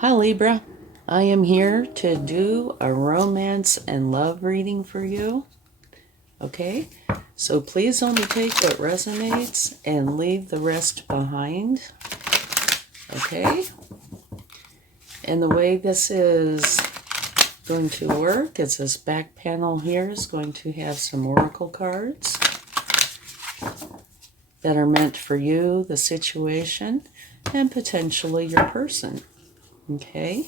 Hi Libra, I am here to do a romance and love reading for you. Okay, so please only take what resonates and leave the rest behind. Okay, and the way this is going to work is this back panel here is going to have some oracle cards that are meant for you, the situation, and potentially your person. Okay.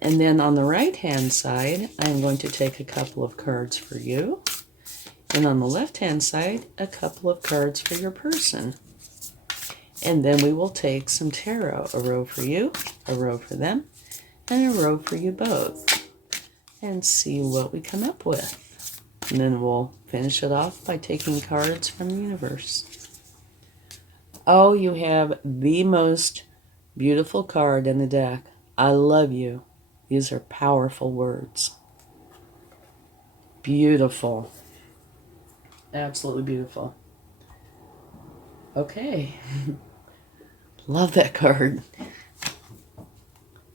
And then on the right-hand side, I'm going to take a couple of cards for you. And on the left-hand side, a couple of cards for your person. And then we will take some tarot, a row for you, a row for them, and a row for you both. And see what we come up with. And then we'll finish it off by taking cards from the universe. Oh, you have the most beautiful card in the deck. I love you. These are powerful words. Beautiful. Absolutely beautiful. Okay. Love that card.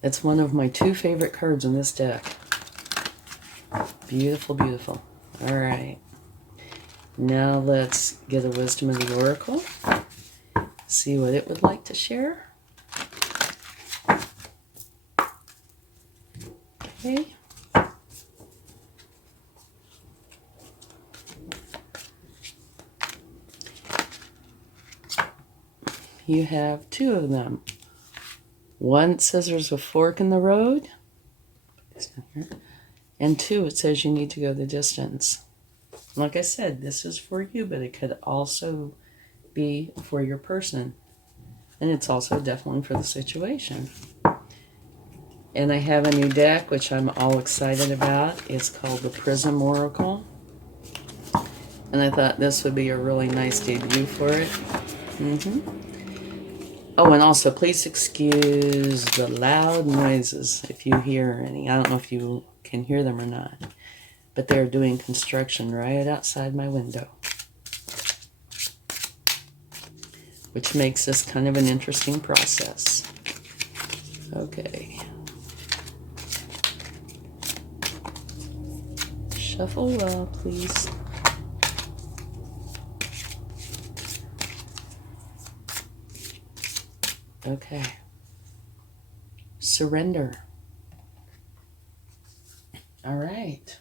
It's one of my two favorite cards in this deck. Beautiful, beautiful. All right. Now let's get a wisdom of the oracle. See what it would like to share. Okay. You have two of them. One says there's a fork in the road. And two, it says you need to go the distance. Like I said, this is for you, but it could also be for your person. And it's also definitely for the situation. And I have a new deck, which I'm all excited about. It's called the Prism Oracle. And I thought this would be a really nice debut for it. Oh, and also, please excuse the loud noises if you hear any. I don't know if you can hear them or not. But they're doing construction right outside my window. Which makes this kind of an interesting process. Okay. Shuffle well, please. Okay. Surrender. All right.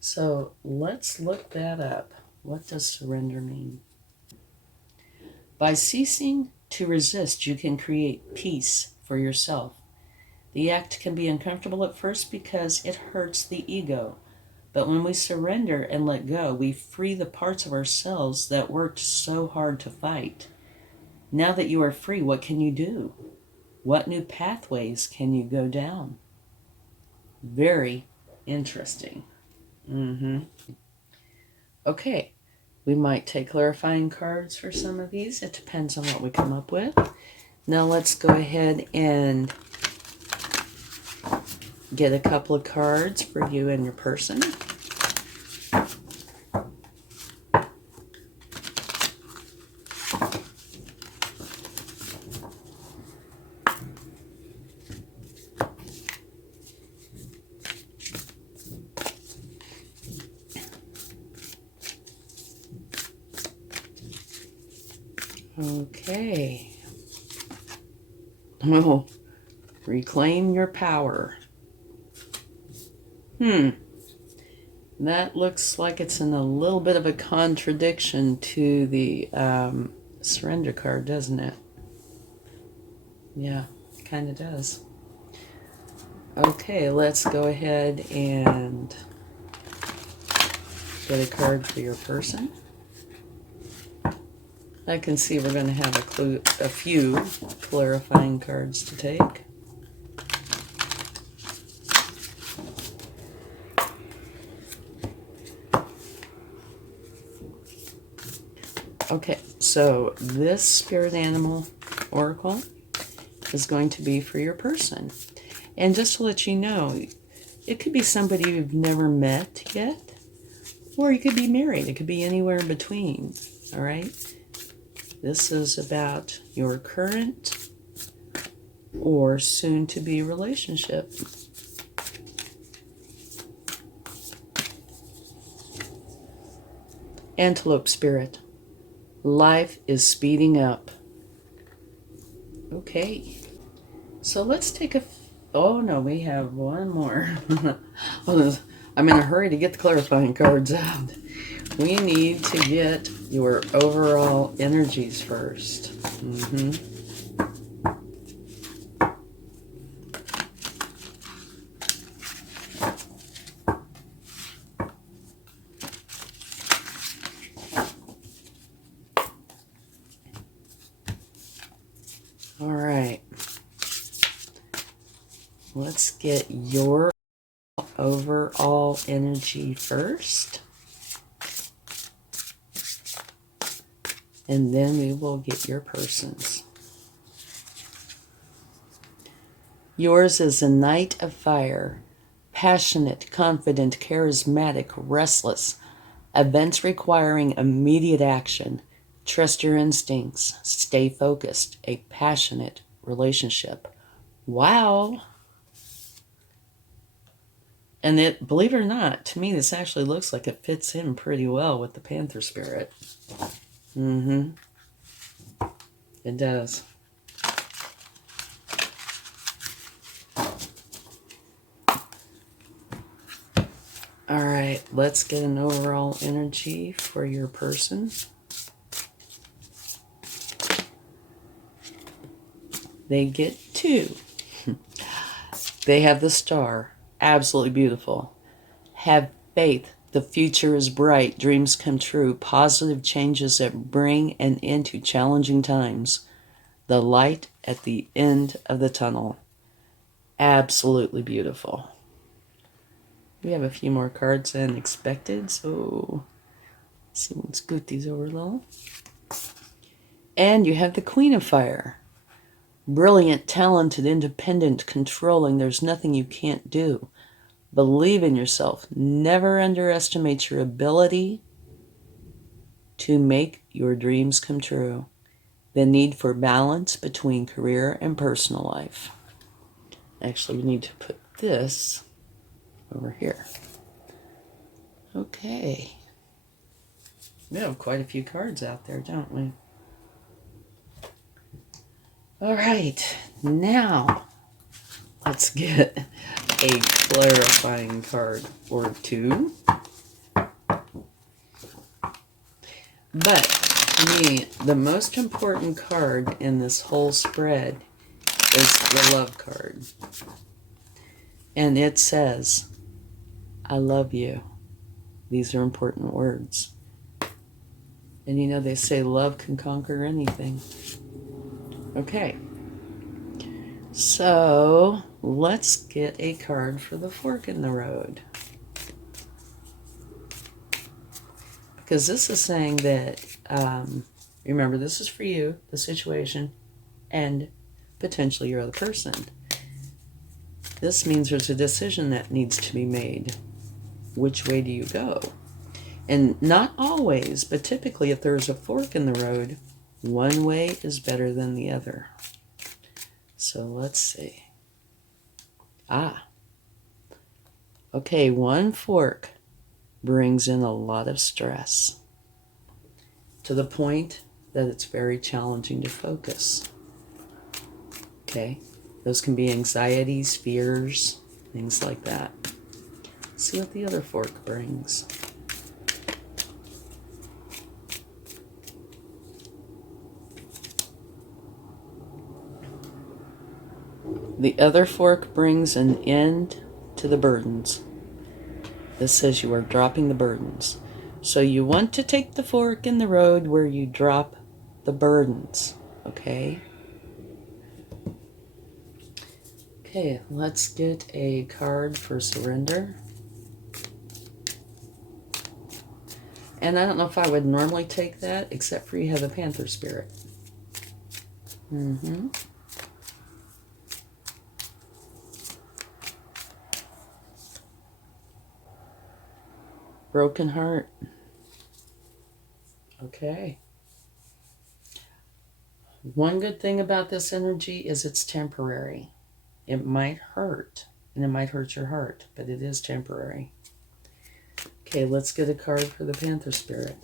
So let's look that up. What does surrender mean? By ceasing to resist, you can create peace for yourself. The act can be uncomfortable at first because it hurts the ego. But when we surrender and let go, we free the parts of ourselves that worked so hard to fight. Now that you are free, what can you do? What new pathways can you go down? Very interesting. Okay, we might take clarifying cards for some of these. It depends on what we come up with. Now let's go ahead and get a couple of cards for you and your person. Okay. Oh, reclaim your power. That looks like it's in a little bit of a contradiction to the surrender card, doesn't it? Yeah, it kind of does. Okay, let's go ahead and get a card for your person. I can see we're going to have a few clarifying cards to take. Okay, so this spirit animal oracle is going to be for your person. And just to let you know, it could be somebody you've never met yet, or you could be married. It could be anywhere in between, all right? This is about your current or soon-to-be relationship. Antelope spirit. Life is speeding up. Okay. So let's take a... Oh, no, we have one more. I'm in a hurry to get the clarifying cards out. We need to get your overall energies first. All right. Let's get your overall energy first. And then we will get your person's. Yours is a Knight of Fire. Passionate, confident, charismatic, restless. Events requiring immediate action. Trust your instincts. Stay focused. A passionate relationship. Wow. And it, believe it or not, to me this actually looks like it fits in pretty well with the Panther spirit. It does. All right, let's get an overall energy for your person. They get 2. They have the Star. Absolutely beautiful. Have faith. The future is bright. Dreams come true. Positive changes that bring an end to challenging times. The light at the end of the tunnel. Absolutely beautiful. We have a few more cards than expected, so let's see, we'll scoot these over a little. And you have the Queen of Fire. Brilliant, talented, independent, controlling. There's nothing you can't do. Believe in yourself. Never underestimate your ability to make your dreams come true. The need for balance between career and personal life. Actually, we need to put this over here. Okay. We have quite a few cards out there, don't we? All right. Now, let's get a clarifying card or 2. But to me, the most important card in this whole spread is the love card. And it says, I love you. These are important words. And you know, they say love can conquer anything. Okay. So let's get a card for the fork in the road. Because this is saying that, remember, this is for you, the situation, and potentially your other person. This means there's a decision that needs to be made. Which way do you go? And not always, but typically if there's a fork in the road, one way is better than the other. So let's see. Okay, one fork brings in a lot of stress to the point that it's very challenging to focus. Okay, those can be anxieties, fears, things like that. Let's see what the other fork brings. The other fork brings an end to the burdens. This says you are dropping the burdens. So you want to take the fork in the road where you drop the burdens, okay? Okay, let's get a card for surrender. And I don't know if I would normally take that, except for you have the Panther spirit. Broken heart. Okay. One good thing about this energy is it's temporary. It might hurt, and it might hurt your heart, but it is temporary. Okay, let's get a card for the Panther Spirit.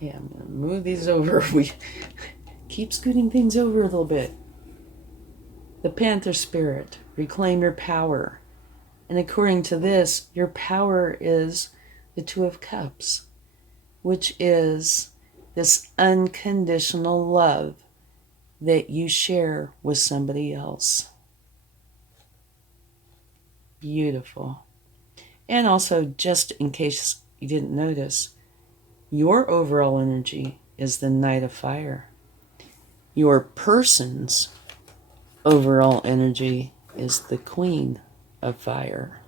Yeah, I'm going to move these over. We keep scooting things over a little bit. The Panther Spirit, reclaim your power. And according to this, your power is the Two of Cups, which is this unconditional love that you share with somebody else. Beautiful. And also, just in case you didn't notice, your overall energy is the Knight of Fire. Your person's overall energy is the Queen of Fire.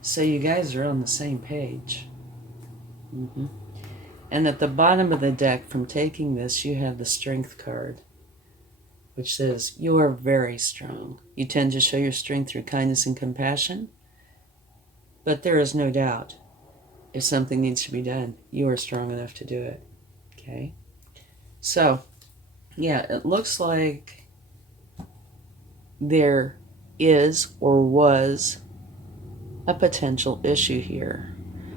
So you guys are on the same page. And at the bottom of the deck, from taking this, you have the Strength card, which says, you are very strong. You tend to show your strength through kindness and compassion, but there is no doubt, if something needs to be done, you are strong enough to do it. Okay? So, yeah, it looks like there is or was a potential issue here.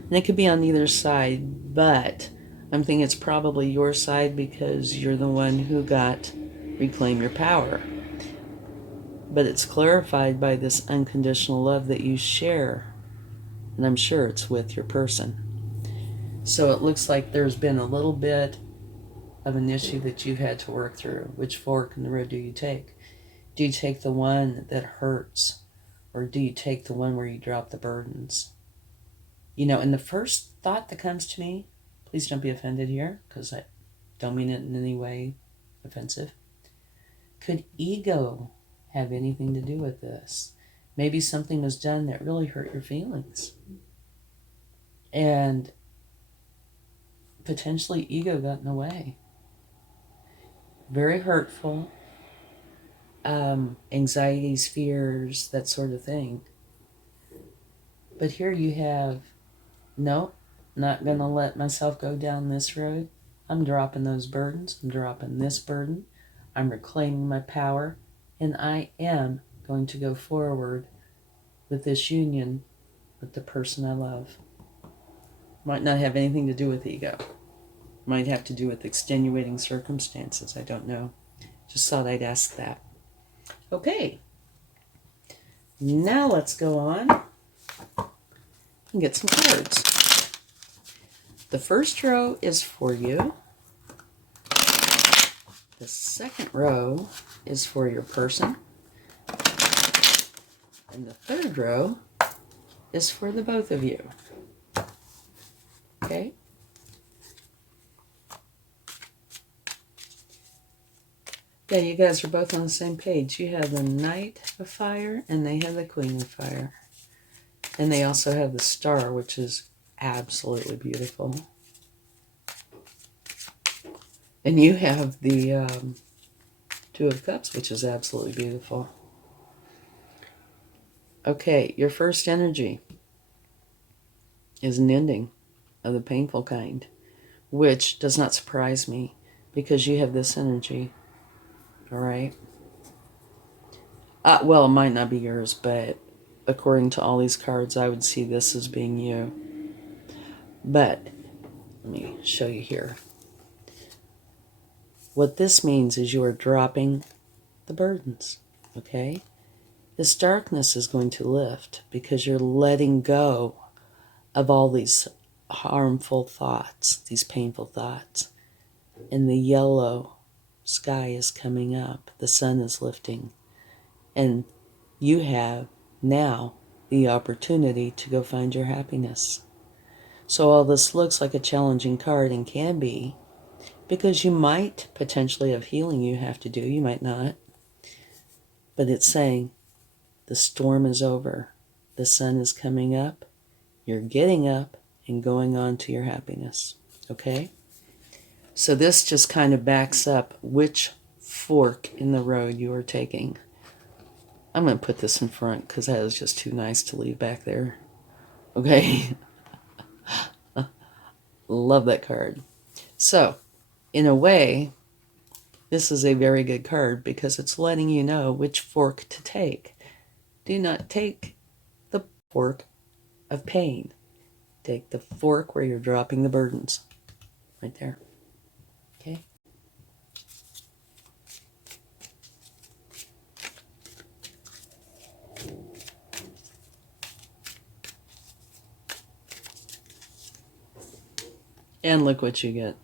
And it could be on either side, but I'm thinking it's probably your side because you're the one who got reclaim your power. But it's clarified by this unconditional love that you share. And I'm sure it's with your person. So it looks like there's been a little bit of an issue that you've had to work through. Which fork in the road do you take? Do you take the one that hurts? Or do you take the one where you drop the burdens? You know, and the first thought that comes to me, please don't be offended here, because I don't mean it in any way offensive. Could ego have anything to do with this? Maybe something was done that really hurt your feelings. And potentially ego got in the way. Very hurtful. Anxieties, fears, that sort of thing. But here you have, nope, not going to let myself go down this road. I'm dropping those burdens. I'm dropping this burden. I'm reclaiming my power. And I am going to go forward with this union with the person I love. Might not have anything to do with ego. Might have to do with extenuating circumstances. I don't know. Just thought I'd ask that. Okay. Now let's go on and get some cards. The first row is for you. The second row is for your person. And the third row is for the both of you. Okay? Yeah, you guys are both on the same page. You have the Knight of Fire and they have the Queen of Fire. And they also have the Star, which is absolutely beautiful. And you have the Two of Cups, which is absolutely beautiful. Okay, your first energy is an ending of the painful kind, which does not surprise me because you have this energy. All right. Well, it might not be yours, but according to all these cards, I would see this as being you. But let me show you here. What this means is you are dropping the burdens, okay? This darkness is going to lift because you're letting go of all these harmful thoughts, these painful thoughts. And the yellow sky is coming up. The sun is lifting. And you have now the opportunity to go find your happiness. So all this looks like a challenging card and can be, because you might potentially have healing you have to do. You might not. But it's saying the storm is over. The sun is coming up. You're getting up and going on to your happiness. Okay? So this just kind of backs up which fork in the road you are taking. I'm going to put this in front because that is just too nice to leave back there. Okay. Love that card. So, in a way, this is a very good card because it's letting you know which fork to take. Do not take the fork of pain. Take the fork where you're dropping the burdens. Right there. Okay? And look what you get.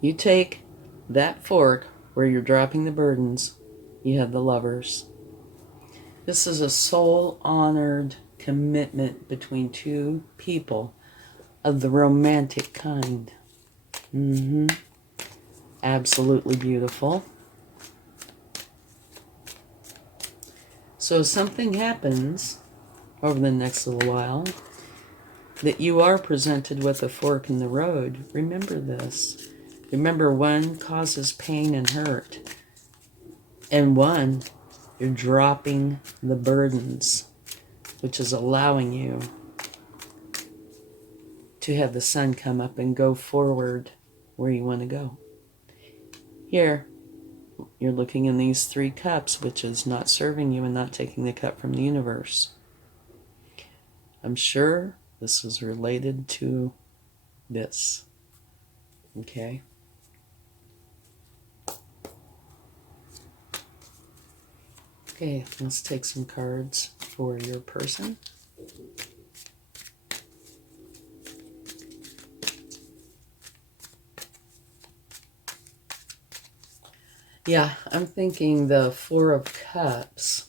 You take that fork where you're dropping the burdens, you have the Lovers. This is a soul-honored commitment between two people of the romantic kind. Absolutely beautiful. So if something happens over the next little while that you are presented with a fork in the road, remember this. Remember, one causes pain and hurt, and one, you're dropping the burdens, which is allowing you to have the sun come up and go forward where you want to go. Here, you're looking in these 3 cups, which is not serving you and not taking the cup from the universe. I'm sure this is related to this. Okay? Okay, let's take some cards for your person. Yeah, I'm thinking the 4 of Cups,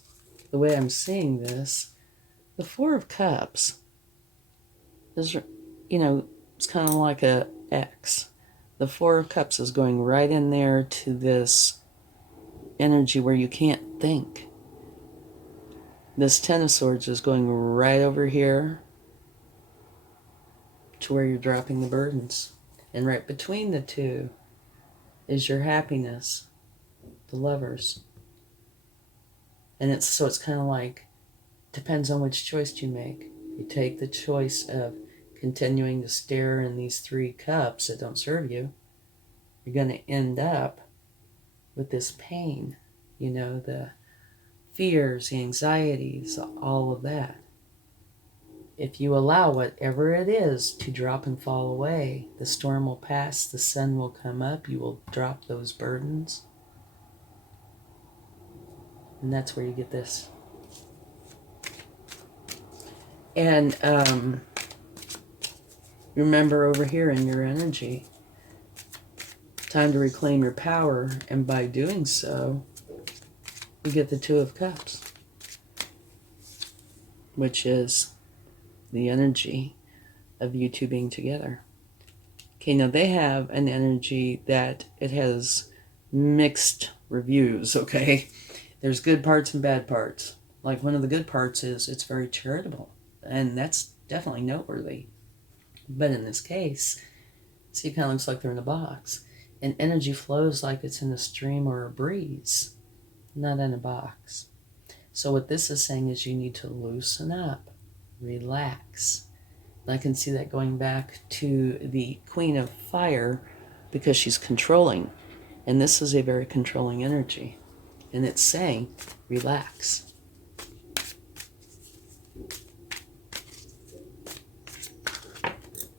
the way I'm seeing this, the 4 of Cups is, it's kind of like a X. The 4 of Cups is going right in there to this energy where you can't think. This 10 of Swords is going right over here to where you're dropping the burdens. And right between the two is your happiness, the Lovers. And it's kind of like, depends on which choice you make. You take the choice of continuing to stare in these 3 cups that don't serve you. You're going to end up with this pain, the fears, the anxieties, all of that. If you allow whatever it is to drop and fall away, the storm will pass, the sun will come up, you will drop those burdens. And that's where you get this. And remember over here in your energy, time to reclaim your power, and by doing so, you get the 2 of Cups, which is the energy of you two being together. Okay, now they have an energy that it has mixed reviews, okay? There's good parts and bad parts. Like, one of the good parts is it's very charitable, and that's definitely noteworthy. But in this case, see, it kind of looks like they're in a box. And energy flows like it's in a stream or a breeze, not in a box. So what this is saying is you need to loosen up, relax. And I can see that going back to the Queen of Fire because she's controlling. And this is a very controlling energy. And it's saying, relax.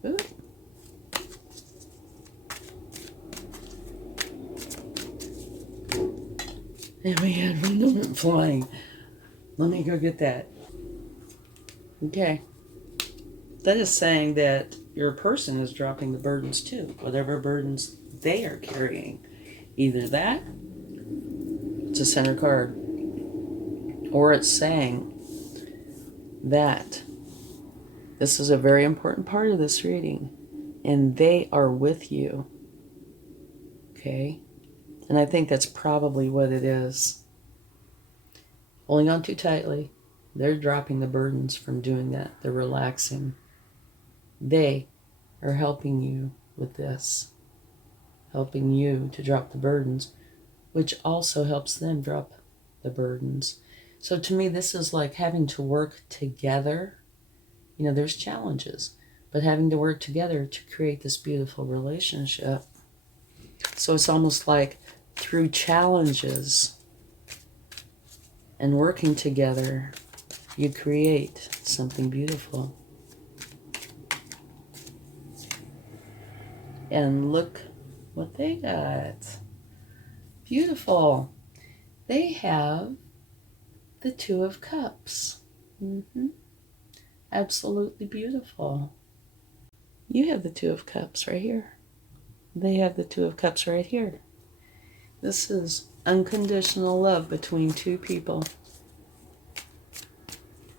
Ooh. And we had one of them flying. Let me go get that. Okay. That is saying that your person is dropping the burdens too. Whatever burdens they are carrying. Either that, it's a center card. Or it's saying that this is a very important part of this reading. And they are with you. Okay? And I think that's probably what it is. Holding on too tightly. They're dropping the burdens from doing that. They're relaxing. They are helping you with this. Helping you to drop the burdens, which also helps them drop the burdens. So to me, this is like having to work together. You know, there's challenges, but having to work together to create this beautiful relationship. So it's almost like through challenges and working together, you create something beautiful. And look what they got. Beautiful. They have the Two of Cups. Absolutely beautiful. You have the Two of Cups right here. They have the Two of Cups right here. This is unconditional love between two people.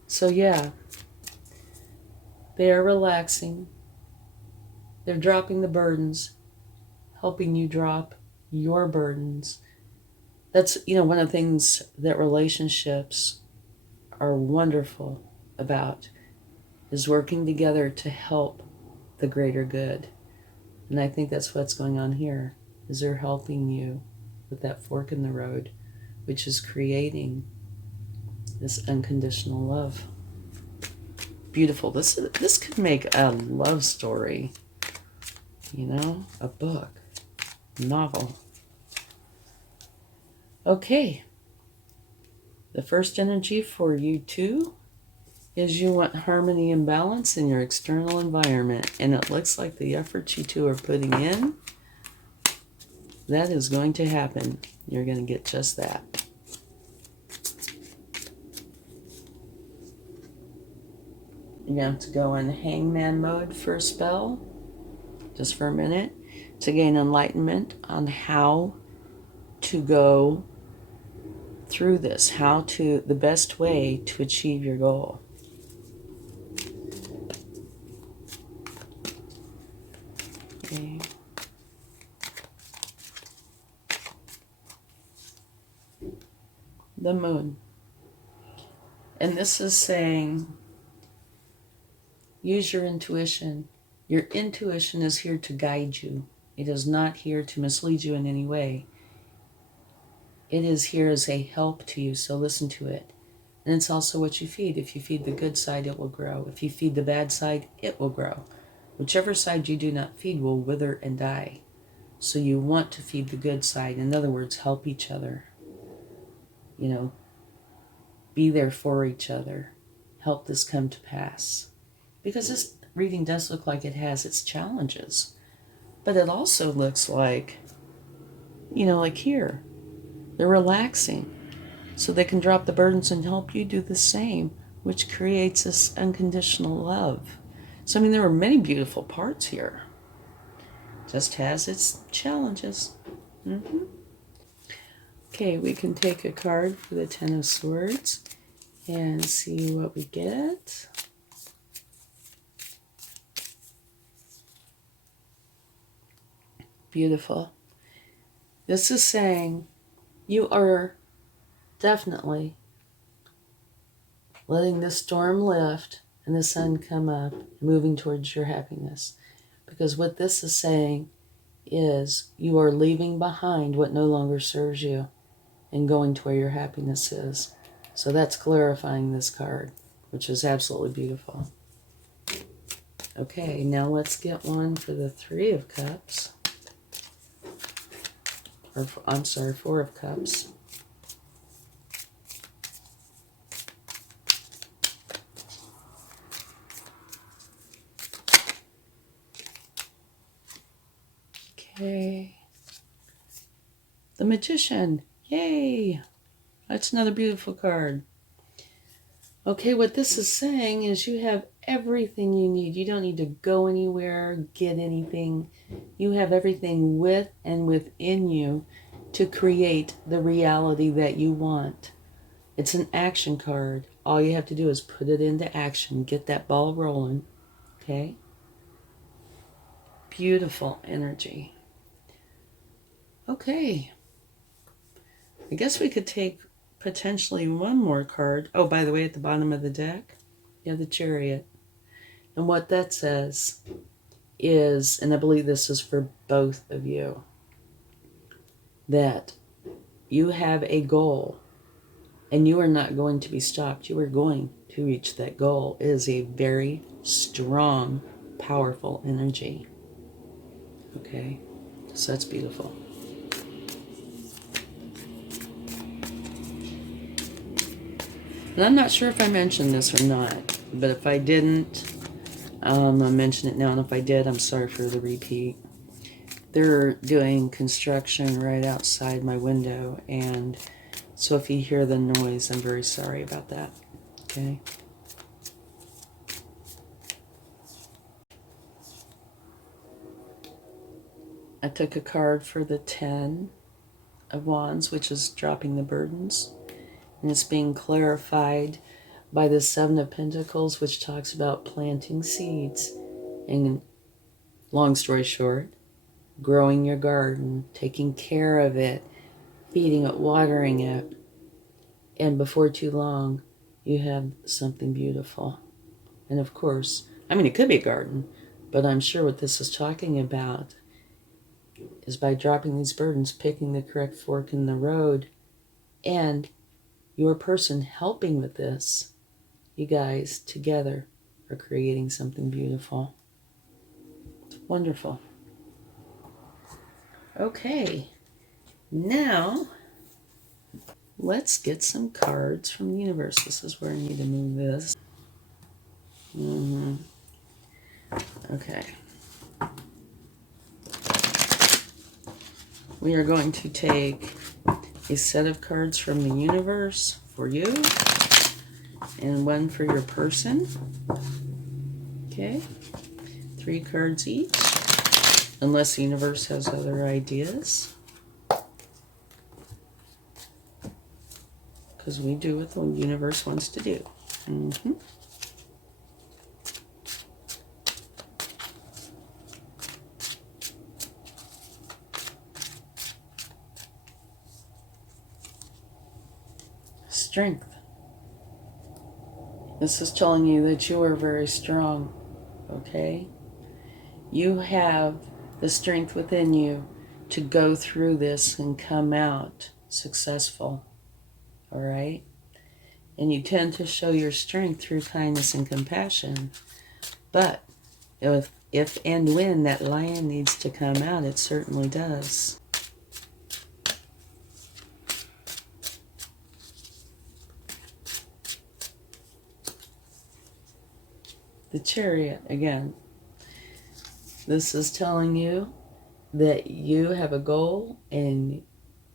So yeah, they are relaxing. They're dropping the burdens, helping you drop your burdens. That's, one of the things that relationships are wonderful about, is working together to help the greater good. And I think that's what's going on here, is they're helping you with that fork in the road, which is creating this unconditional love. Beautiful. This could make a love story, a book, a novel. Okay. The first energy for you too is you want harmony and balance in your external environment. And it looks like the efforts you two are putting in, that is going to happen. You're going to get just that. You're going to have to go in hangman mode for a spell, just for a minute, to gain enlightenment on how to go through this, the best way to achieve your goal. Okay. The moon. And this is saying, use your intuition. Your intuition is here to guide you. It is not here to mislead you in any way. It is here as a help to you, so listen to it. And it's also what you feed. If you feed the good side, it will grow. If you feed the bad side, it will grow. Whichever side you do not feed will wither and die. So you want to feed the good side. In other words, help each other. Be there for each other. Help this come to pass. Because this reading does look like it has its challenges. But it also looks like, like here, they're relaxing. So they can drop the burdens and help you do the same, which creates this unconditional love. So, there are many beautiful parts here. Just has its challenges. Okay, we can take a card for the Ten of Swords and see what we get. Beautiful. This is saying you are definitely letting the storm lift and the sun come up, moving towards your happiness. Because what this is saying is you are leaving behind what no longer serves you and going to where your happiness is. So that's clarifying this card, which is absolutely beautiful. Okay, now let's get one for the Three of Cups. Four of Cups. Okay. The Magician. Yay! That's another beautiful card. Okay, what this is saying is you have everything you need. You don't need to go anywhere, get anything. You have everything with and within you to create the reality that you want. It's an action card. All you have to do is put it into action. Get that ball rolling. Okay? Beautiful energy. Okay. I guess we could take potentially one more card. Oh, by the way, at the bottom of the deck, you have the Chariot. And what that says is, and I believe this is for both of you, that you have a goal And you are not going to be stopped. You are going to reach that goal. It is a very strong, powerful energy. Okay, so that's beautiful. And I'm not sure if I mentioned this or not, but if I didn't, I'll mention it now. And if I did, I'm sorry for the repeat. They're doing construction right outside my window, and so if you hear the noise, I'm very sorry about that. Okay. I took a card for the 10 of Wands, which is dropping the burdens. And it's being clarified by the 7 of Pentacles, which talks about planting seeds. And long story short, growing your garden, taking care of it, feeding it, watering it. And before too long, you have something beautiful. And of course, I mean, it could be a garden, but I'm sure what this is talking about is by dropping these burdens, picking the correct fork in the road, and your person helping with this, you guys together are creating something beautiful. It's wonderful. Okay, now let's get some cards from the universe. This is where I need to move this. Okay. We are going to take a set of cards from the universe for you and one for your person. Okay. 3 cards each, unless the universe has other ideas. Because we do what the universe wants to do. Strength. This is telling you that you are very strong, okay? You have the strength within you to go through this and come out successful, all right? And you tend to show your strength through kindness and compassion. But if and when that lion needs to come out, it certainly does. The Chariot, again. This is telling you that you have a goal and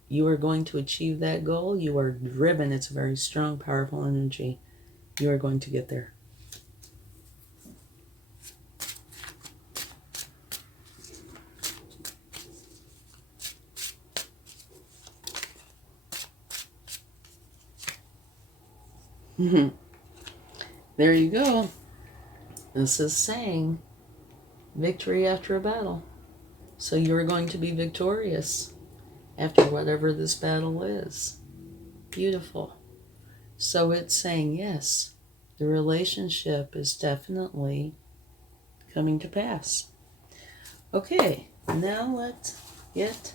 you are going to achieve that goal. You are driven. It's a very strong, powerful energy. You are going to get there. There you go. This is saying victory after a battle. So you're going to be victorious after whatever this battle is. Beautiful. So it's saying, yes, the relationship is definitely coming to pass. Okay, now let's get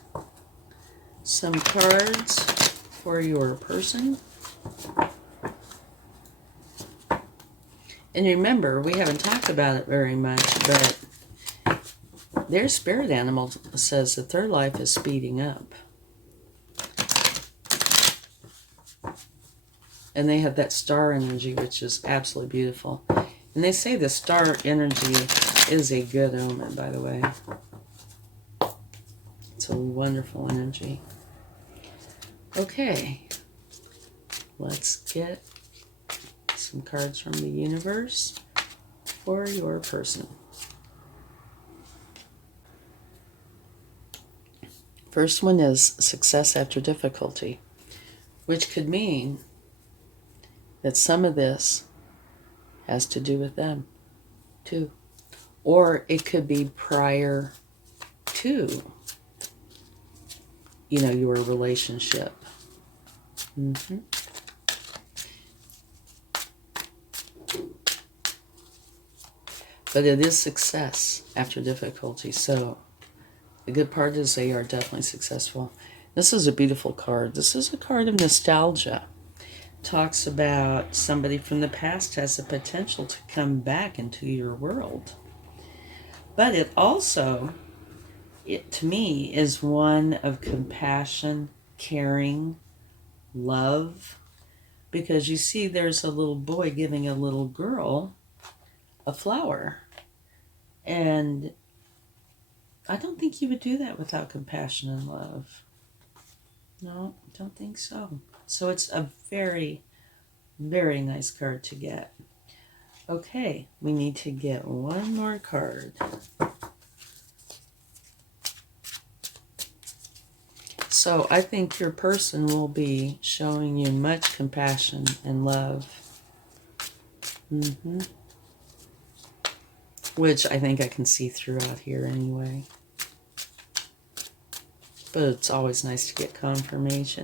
some cards for your person. And remember, we haven't talked about it very much, but their spirit animal says that their life is speeding up. And they have that star energy, which is absolutely beautiful. And they say the star energy is a good omen, by the way. It's a wonderful energy. Okay, let's get some cards from the universe for your person. First one is success after difficulty, which could mean that some of this has to do with them too. Or it could be prior to, your relationship. But it is success after difficulty. So the good part is they are definitely successful. This is a beautiful card. This is a card of nostalgia. talks about somebody from the past has the potential to come back into your world. But it also, to me, is one of compassion, caring, love. Because you see, there's a little boy giving a little girl a flower. And I don't think you would do that without compassion and love. No, I don't think so. So it's a very, very nice card to get. Okay, we need to get one more card. So I think your person will be showing you much compassion and love. Which I think I can see throughout here anyway. But it's always nice to get confirmation.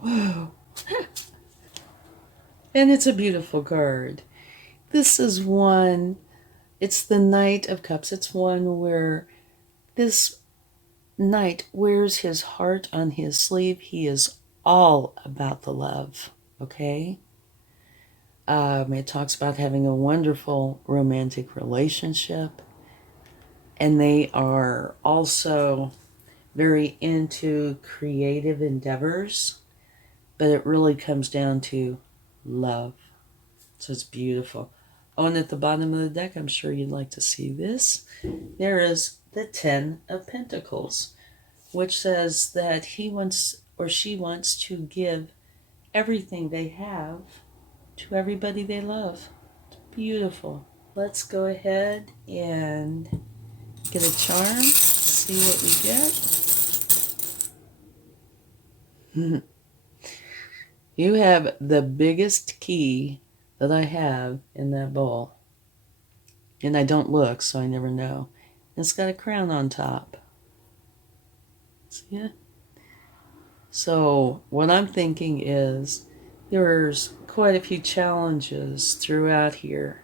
Whoa. And it's a beautiful card. This is one, it's the Knight of Cups. It's one where this knight wears his heart on his sleeve. He is all about the love, okay? It talks about having a wonderful romantic relationship. And they are also very into creative endeavors. But it really comes down to love. So it's beautiful. Oh, and at the bottom of the deck, I'm sure you'd like to see this. There is the 10 of Pentacles, which says that he wants or she wants to give everything they have to everybody they love. It's beautiful. Let's go ahead and get a charm, see what we get. You have the biggest key that I have in that bowl. And I don't look, so I never know. It's got a crown on top. See it? So what I'm thinking is there's quite a few challenges throughout here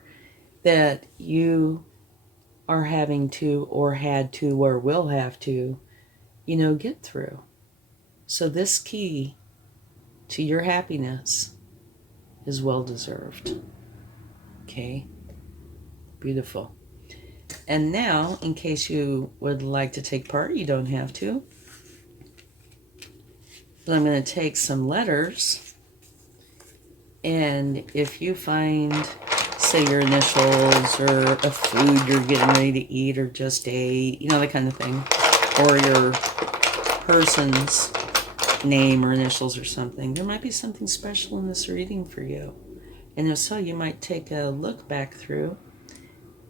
that you are having to or had to or will have to, get through. So this key to your happiness is well deserved. Okay? Beautiful. And now, in case you would like to take part, you don't have to. But I'm going to take some letters. And if you find, say, your initials or a food you're getting ready to eat or just ate, that kind of thing, or your person's name or initials or something, there might be something special in this reading for you. And if so, you might take a look back through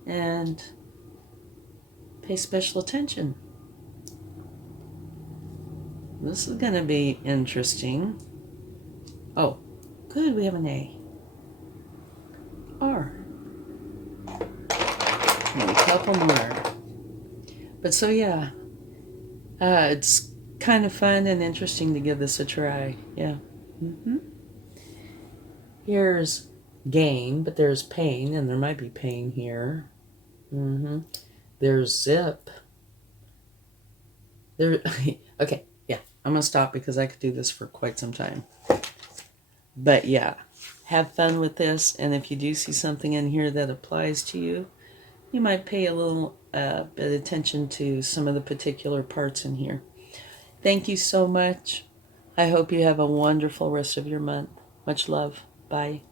and pay special attention. This is going to be interesting. Oh, good, we have an A. R. And a couple more. But so yeah, it's kind of fun and interesting to give this a try. Yeah. Here's gain, but there's pain, and there might be pain here. There's zip. There. Okay, yeah, I'm gonna stop because I could do this for quite some time. But yeah, have fun with this, and if you do see something in here that applies to you, you might pay a little bit of attention to some of the particular parts in here. Thank you so much. I hope you have a wonderful rest of your month. Much love. Bye.